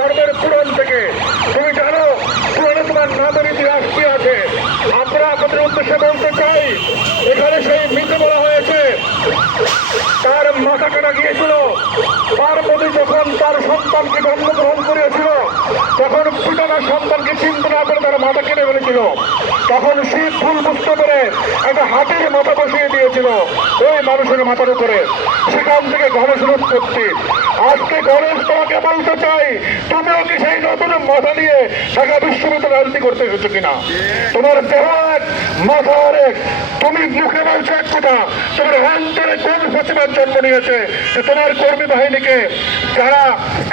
কর্মের পূরণ থেকে। তুমি জানো পুরনো তোমার নামের ইতিহাস কি আছে। আমরা আপনাদের উদ্দেশ্যে বলতে চাই, এখানে সেই মৃত বলা হয়েছে, তার মাথা কাটা গিয়েছিল। পার্বতী যখন তার সন্তানকে জন্মগ্রহণ করিয়েছিল, তখন পিতা তার সন্তানকে চিনতে না করে তার মাথা কেটে ফেলেছিল। তখন শিব ভুল বুঝতে পেরে একটা হাতির মাথা বসিয়ে দিয়েছিল ওই মানুষের মাথার উপরে। সেখান থেকে গণেশের উৎপত্তি। আজকে গণেশ তোমাকে বলতে চাই, তুমিও কি সেই নতুন মাথা নিয়ে ঢাকা বিশ্ববিদ্যালয়ে রাজনীতি করতে এসেছো কিনা? তোমার দেহ এক, মাথা আরেক। তুমি মুখে বলছো এক কথা, তোমার অন্তরে কোন প্রতিবাদ জন্ম নিয়েছে যে তোমার কর্মী বাহিনীকে যারা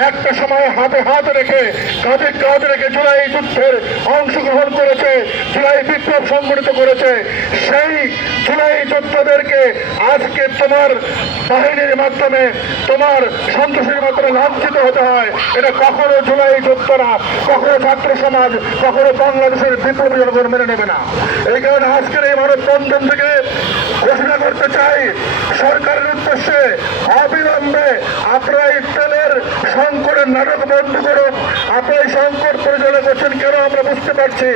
একটা সময় হাতে হাত রেখে কাঁধে কাঁধ রেখে জুলাই যুদ্ধের অংশগ্রহণ করেছে, জুলাই বিপ্লব সংগঠিত করেছে, সেই জুলাই যোদ্ধাদেরকে আজকে তোমার বাহিনীর মাধ্যমে, তোমার সন্ত্রাসের মাধ্যমে লাঞ্ছিত হতে হয়। এটা কখনো জুলাই যোদ্ধারা, কখনো ছাত্র সমাজ, কখনো বাংলাদেশের বিপ্লবী জনগণ মেনে নেবে না। এই কারণে আজকের এই মানববন্ধন থেকে ঘোষণা করতে চাই, সরকারের উদ্দেশ্যে অবিলম্বে আপনারা এই তেলের সংকটের নাটক বন্ধ করুন। আপনারা এই সংকট পরিচালনা করছেন কেন আমরা বুঝতে পারছি।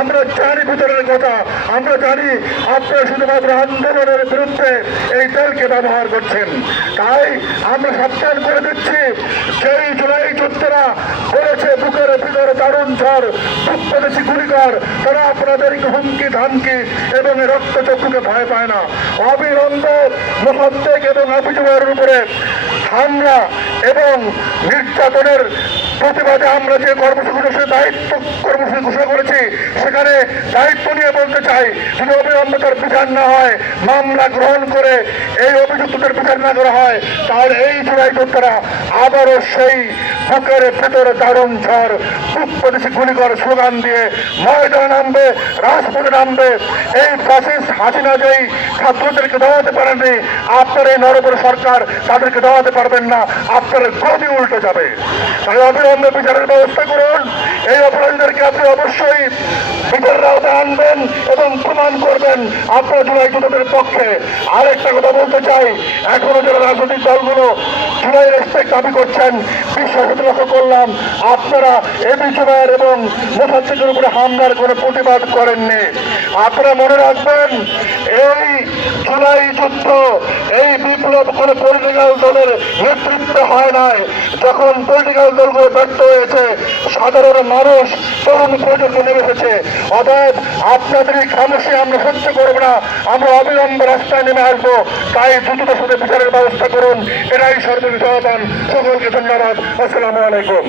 আমরা জানি ভিতরের কথা, আমরা জানি আপনারা শুধুমাত্র আন্দোলনের বিরুদ্ধে এই তেলকে ব্যবহার করছেন। তাই আমরা সাবধান করে দিচ্ছি, যেই জুলাই যোদ্ধারা করেছে বুকের ভিতরে দারুণ ঝড়, বুকপদেশি গুলিকর, তারা আপনাদের হুমকি ধামকি এবং রক্তচক্ষুকে ভয় পায় না। অবিলম্বে মোসাদ্দেক এবং আফিজুরের উপরে হামলা এবং নির্যাতনের প্রতিবাদে আমরা যে কর্মসূচি দায়িত্ব কর্মসূচি ঘোষণা করেছি, সেখানে দায়িত্ব নিয়ে বলতে চাই, যদি অবিলম্বে তার বিচার না হয়, মামলা গ্রহণ করে এই অভিযুক্তদের বিচার না করা হয়, তাহলে এই জুলাই যোদ্ধারা আবারও সেই বুকের ভেতরে দারুণ ঝড়, বুকপদেশি গুলিকর স্লোগান দিয়ে ময়দানে নামবে, রাজপথে নামবে। এই ফ্যাসিস্ট হাসিনা যেই ছাত্রদেরকে দেওয়াতে পারেননি, আপনার এই নরবর সরকার তাদেরকে দেওয়াতে পারবেন না, আপনার গতি উল্টে যাবে। তাই অবিলম্বে বিচারের ব্যবস্থা করুন। এই অপরাধীদেরকে আপনি অবশ্যই বিচারের আওতায় আনবেন এবং প্রমাণ করবেন আপনার জুলাই যোদ্ধাদের পক্ষে। আরেকটা কথা বলতে চাই, এখনো যারা রাজনৈতিক দলগুলো জুলাই রেসপেক্ট দাবি করছেন, বিশ্বাস লক্ষ্য করলাম আপনারা এবি জুবায়ের এবং মোসাদ্দেকের উপরে হামলার কোনো প্রতিবাদ করেননি। আপনারা মনে রাখবেন, এই জুলাই যুদ্ধ, এই বিপ্লব কোনো পলিটিক্যাল দলের নেতৃত্বে হয় নাই। যখন পলিটিক্যাল দলগুলো ব্যর্থ হয়েছে, সাধারণ মানুষ, তরুণ প্রজন্ম নেমে এসেছে। অতএব আপনাদের এই খামোশি আমরা সহ্য করবো না, আমরা অবিলম্বে রাস্তায় নেমে আসবো। তাই দ্রুততার সাথে বিচারের ব্যবস্থা করুন, এটাই সর্বোচ্চ আহ্বান। সকলকে ধন্যবাদ। আসসালামু আলাইকুম।